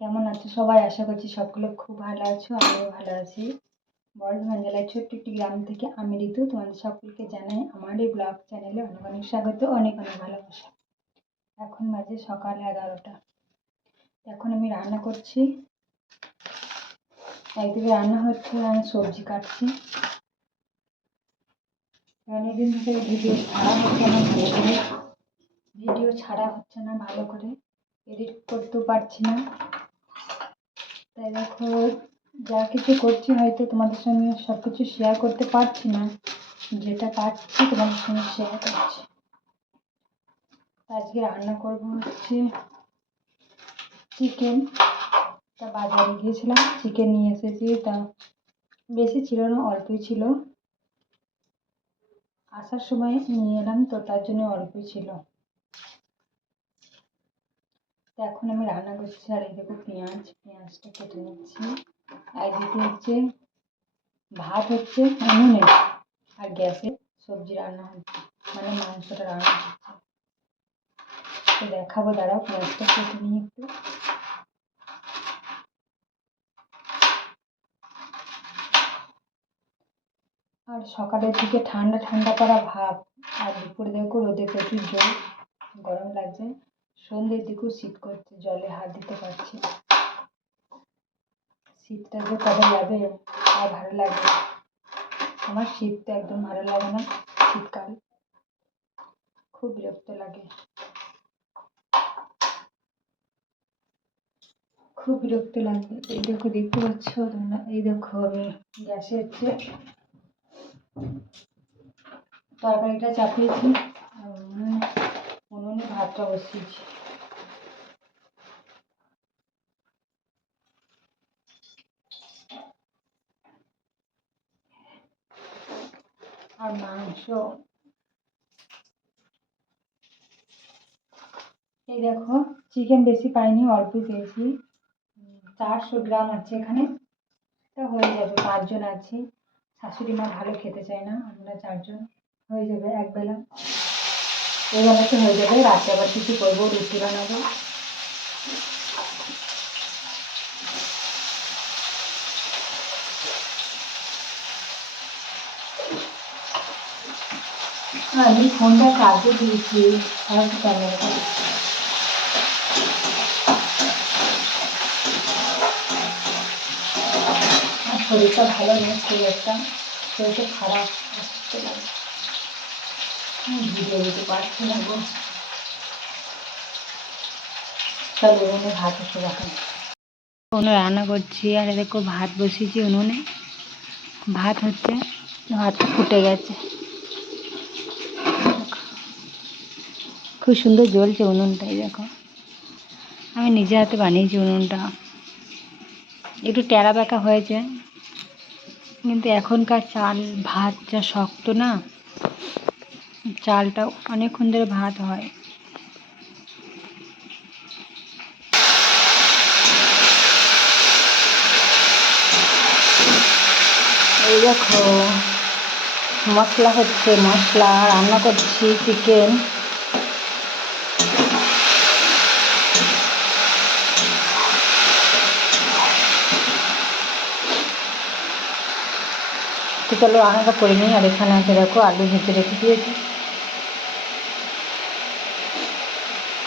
কেমন আছো সবাই? আশা করছি সকলে খুব ভালো আছো, আমিও ভালো আছি। বর্ধমান জেলার ছোট্ট একটি গ্রাম থেকে আমি ঋতু তোমাদের সকলকে জানাই আমার এই ব্লগ চ্যানেলে অনেক অনেক স্বাগত, অনেক অনেক ভালোবাসা। এখন বাজে সকাল 11টা। এখন আমি রান্না করছি। একদিকে রান্না হচ্ছে, আমি সবজি কাটছি। অনেকদিন থেকে ভিডিও ছাড়া হচ্ছে না ভালো করে, এডিট করতেও পারছি না। তাই দেখো, যা কিছু করছি হয়তো তোমাদের সঙ্গে সব কিছু শেয়ার করতে পারছি না, যেটা পারছি তোমাদের সঙ্গে শেয়ার করছি। আজকে রান্না করবো হচ্ছে চিকেন। তা বাজারে গিয়েছিলাম, চিকেন নিয়ে এসেছি। তা বেশি ছিল না, অল্পই ছিল। আসার সময় নিয়ে এলাম, তো তার জন্য অল্পই ছিল। তো এখন আমি রান্না করছি। আর এই দেখো পেঁয়াজটা কেটে নিচ্ছি। একদিকে হচ্ছে ভাত হচ্ছে উনুনে, আর গ্যাসে সবজি রান্না হচ্ছে, মানে মাংসটা রান্না হচ্ছে। তো দেখাবো, দাঁড়াও, পেঁয়াজটা কেটে নিই একটু। আর সকালের দিকে ঠান্ডা ঠান্ডা করা ভাব, আর দুপুরে দেখো রোদে প্রচুর জল, গরম লাগছে। সন্ধ্যের দিকেও শীত করছে, জলে হাত দিতে পারছি। শীতটা যে কবে যাবে আর ভালো লাগবে। আমার শীত তো একদম ভালো লাগে না, শীতকাল খুব বিরক্ত লাগে, খুব বিরক্ত লাগে। এই দেখো, দেখতে পাচ্ছ তোমরা, এই দেখো আমি গ্যাসে হচ্ছে তরকারিটা চাপিয়েছি, উনুনে ভাতটা বসিয়েছি। আর মাংস, এই দেখো, চিকেন বেশি পাইনি, অল্পই পেয়েছি। 400 গ্রাম আছে এখানে, তা হয়ে যাবে। 5 জন আছি, শাশুড়ি মা ভালো খেতে চায় না, আমরা 4 জন, হয়ে যাবে একবেলা। এই বেলাতে হয়ে যাবে, রাতে আবার কিছু করবো, রুটি বানাবো। আমি ফোনটা চার্জে দিয়েছি, আর ক্যামেরাটা, আর শরীরটা ভালো নেই, খুব একটা শরীরটা খারাপ আসতে লাগে, ভিডিও দিতে পারছি না গো। চলো উনুনে ভাত এসে রাখা, উনুনে রান্না করছি। আর দেখো ভাত বসিয়েছি উনুনে, ভাত হচ্ছে, ভাতটা ফুটে গেছে, খুব সুন্দর জ্বলছে উনুনটাই। দেখো, আমি নিজে হাতে বানিয়েছি উনুনটা, একটু টেরা বেঁকা হয়েছে, কিন্তু এখনকার চাল ভাত যা শক্ত না, চালটা অনেকক্ষণ ধরে ভাত হয়। এই দেখো মশলা হচ্ছে, মশলা রান্না করছি চিকেন। তো চলো রান্নাটা করে নিই। আর এখানে আছে দেখো আলু ভেজে রেখে দিয়েছি।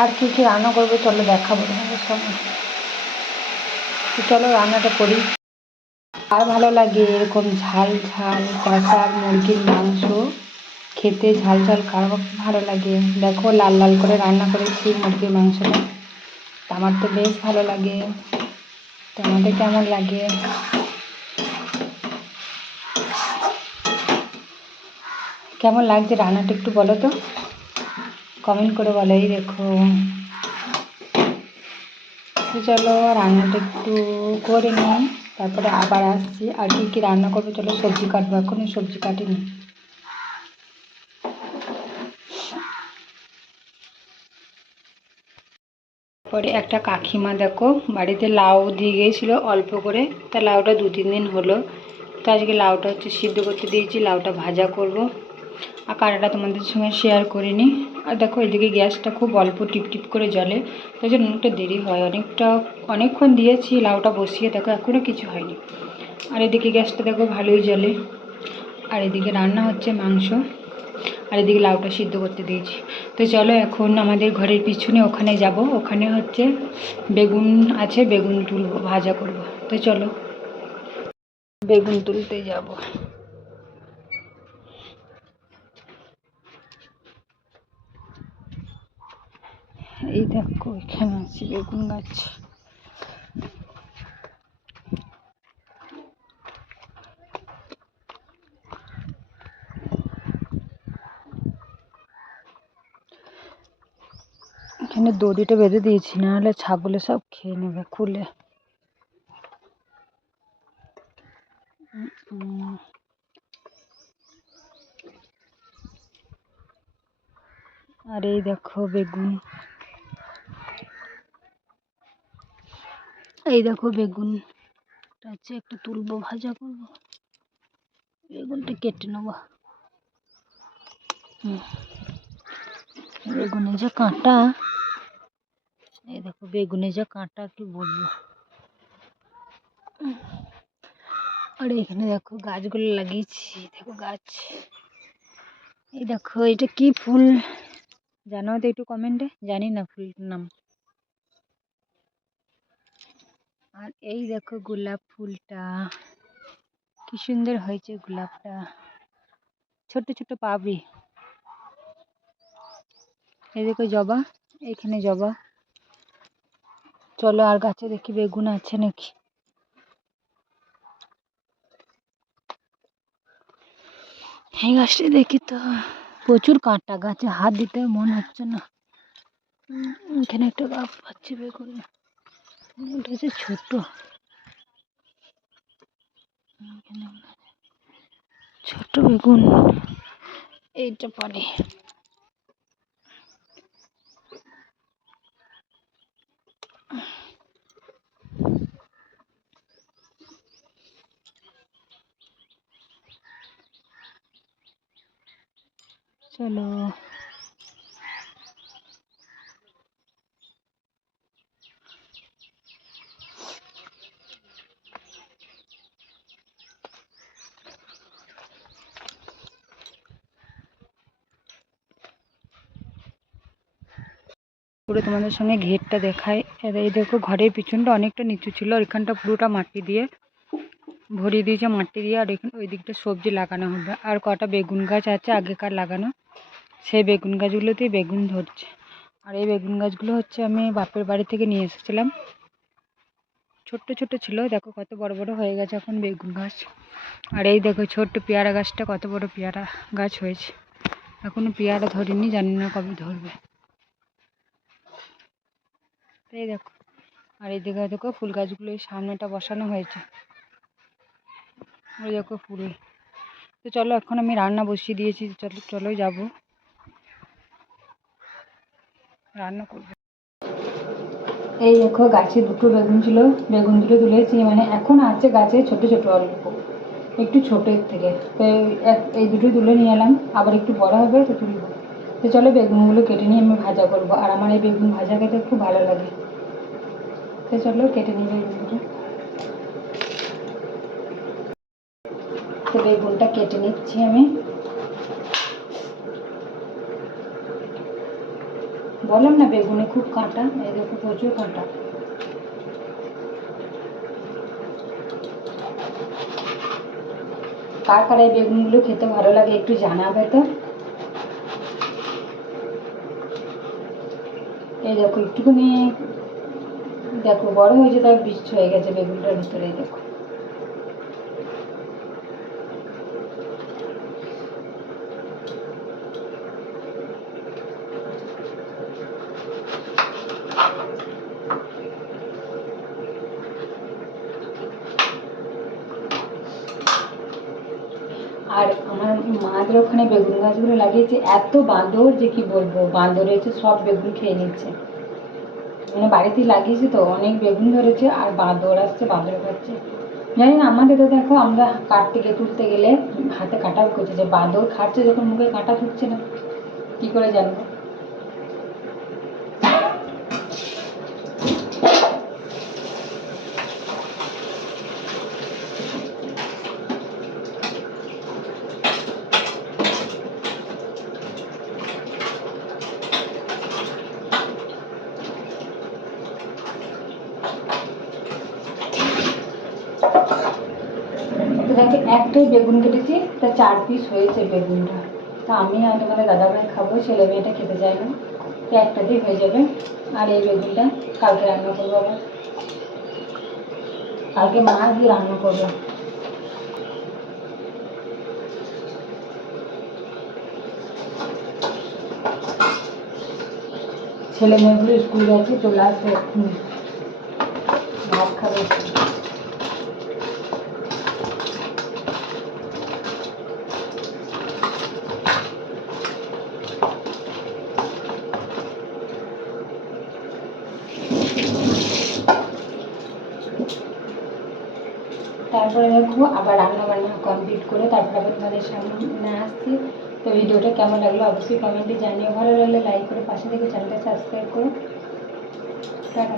আর কী কী রান্না করবো চলো দেখাবো তোমাদের সঙ্গে। তো চলো রান্নাটা করি। আর ভালো লাগে এরকম ঝাল ঝাল কষা মুরগির মাংস খেতে, ঝাল ঝাল কার ভালো লাগে। দেখো লাল লাল করে রান্না করেছি মুরগির মাংসটা, আমার তো বেশ ভালো লাগে। তোমাদের কেমন লাগে? কেমন লাগছে রান্নাটা একটু বলো তো, কমেন্ট করে বলো। এই দেখো, চলো রান্নাটা একটু করে নিই, তারপরে আবার আসছি। আর কী কী রান্না করবো চলো, সবজি কাটবো, এখনই সবজি কাটিনি। পরে একটা কাকিমা দেখো বাড়িতে লাউ দিয়ে গিয়েছিলো অল্প করে, তা লাউটা 2-3 দিন হলো। তো আজকে লাউটা হচ্ছে সিদ্ধ করতে দিয়েছি, লাউটা ভাজা করব। আর কাটাটা তোমাদের সঙ্গে শেয়ার করিনি। আর দেখো এদিকে গ্যাসটা খুব অল্প টিপ করে জ্বলে, তাই জন্য অনেকটা দেরি হয়। অনেকক্ষণ দিয়েছি লাউটা বসিয়ে, দেখো এখনও কিছু হয়নি। আর এদিকে গ্যাসটা দেখো ভালোই জ্বলে। আর এদিকে রান্না হচ্ছে মাংস, আর এদিকে লাউটা সিদ্ধ করতে দিয়েছি। তো চলো এখন আমাদের ঘরের পিছনে ওখানে যাব, ওখানে হচ্ছে বেগুন আছে, বেগুন তুলবো, ভাজা করব। তো চলো বেগুন তুলতে যাব। এই দেখো এখানে আছে বেগুন গাছ। এখানে দড়িটা বেঁধে দিয়েছি, না হলে ছাগলে সব খেয়ে নেবে খুলে। আর এই দেখো বেগুন, এই দেখো বেগুন আছে, একটু তুলবো, ভাজা করবো। বেগুনটা কেটে নেবো। বেগুনে যে কাঁটা, এই দেখো বেগুনে যে কাঁটা, কি বলবো। আর এখানে দেখো গাছগুলো লাগিয়েছি, দেখো গাছ। এই দেখো এটা কি ফুল জানো তো একটু কমেন্টে, জানি না ফুলটার নাম। আর এই দেখো গোলাপ ফুলটা কি সুন্দর হয়েছে, গোলাপটা ছোট ছোট পাবড়ি। এই দেখো জবা, এখানে জবা। চলো আর গাছে দেখি বেগুন আছে নাকি। এই গাছটা দেখি তো প্রচুর কাঁটা, গাছে হাত দিতে মন হচ্ছে না। এখানে একটা গাছ পাচ্ছি বেগুন, এটা হচ্ছে ছোট, ছোট বেগুন, এইটা পারে। চলো পুরো তোমাদের সঙ্গে ঘেরটা দেখায়। এই দেখো ঘরের পিছনটা অনেকটা নিচু ছিল, ওইখানটা পুরোটা মাটি দিয়ে ভরিয়ে দিয়েছে, মাটি দিয়ে। আর এখানে ওই দিকটা সবজি লাগানো হবে। আর কটা বেগুন গাছ আছে আগেকার লাগানো, সেই বেগুন গাছগুলোতেই বেগুন ধরছে। আর এই বেগুন গাছগুলো হচ্ছে আমি বাপের বাড়ি থেকে নিয়ে এসেছিলাম, ছোট্ট ছোট্ট ছিল, দেখো কত বড় বড় হয়ে গেছে এখন বেগুন গাছ। আর এই দেখো ছোট্ট পেয়ারা গাছটা কত বড় পেয়ারা গাছ হয়েছে, এখনো পেয়ারা ধরেনি, জানি না কবে ধরবে। এই দেখো, আর এই দিকে দেখো ফুল গাছগুলো এই সামনেটা বসানো হয়েছে, ওই দেখো ফুল। তো চলো এখন আমি রান্না বসিয়ে দিয়েছি, চলো চলো যাবো রান্না করবো। এই দেখো গাছে দুটো বেগুন ছিল, বেগুনগুলো তুলেছি, মানে এখন আছে গাছে ছোট ছোট, অল্প একটু ছোট এর থেকে। তো এই দুটো তুলে নিয়ে এলাম, আবার একটু বড় হবে তো তুলবো। তো চলো বেগুনগুলো কেটে নিয়ে আমি ভাজা করবো, আর আমার এই বেগুন ভাজা খেতে খুব ভালো লাগে। তো চলো কেটে নিয়ে বেগুনগুলো। তো বেগুনটা কেটে নিচ্ছি আমি। বললাম না বেগুনে খুব কাঁটা, এই দেখো প্রচুর কাঁটা। কার কার এই বেগুনগুলো খেতে ভালো লাগে একটু জানাবে তো। এই দেখো একটুখানি, দেখো বড় হয়েছে, তার বীজ হয়ে গেছে বেগুনটার ভিতরে, দেখো। আর আমার মাদের ওখানে বেগুন গাছগুলো লাগিয়েছে, এত বাঁদর যে কি বলবো, বাঁদর এসে সব বেগুন খেয়ে নিচ্ছে। মানে বাড়িতেই লাগিয়েছে তো অনেক বেগুন ধরেছে, আর বাঁদর আসছে, বাঁদর খাচ্ছে। জানি না, আমাদের তো দেখো আমরা কাঠ থেকে তুলতে গেলে হাতে কাঁটা করছে, যে বাদর খাচ্ছে যখন মুখে কাঁটা ঢুকছে না, কি করে জানবো? তো দেখো একটাই বেগুন কেটেছি, তা 4 পিস হয়েছে বেগুনটা। তা আমি আর তোমাদের দাদাভাই খাবো, ছেলে মেয়েটা খেতে চায় না, তো একটাতেই হয়ে যাবে। আর এই বেগুনটা কালকে রান্না করবো, আবার কালকে মাছ দিয়ে রান্না করবো। ছেলে মেয়েগুলো স্কুল গেছে, চলে আসবে এক্ষুনি, ভাত খাবে। তারপরে দেখো আবার রান্না বান্না কমপ্লিট করে তারপরে আবার তোমাদের সামনে আসছি। তো ভিডিওটা কেমন লাগলো অবশ্যই কমেন্টে জানিও, ভালো লাগলে লাইক করে পাশে থেকে চ্যানেলটা সাবস্ক্রাইব করো। টাটা।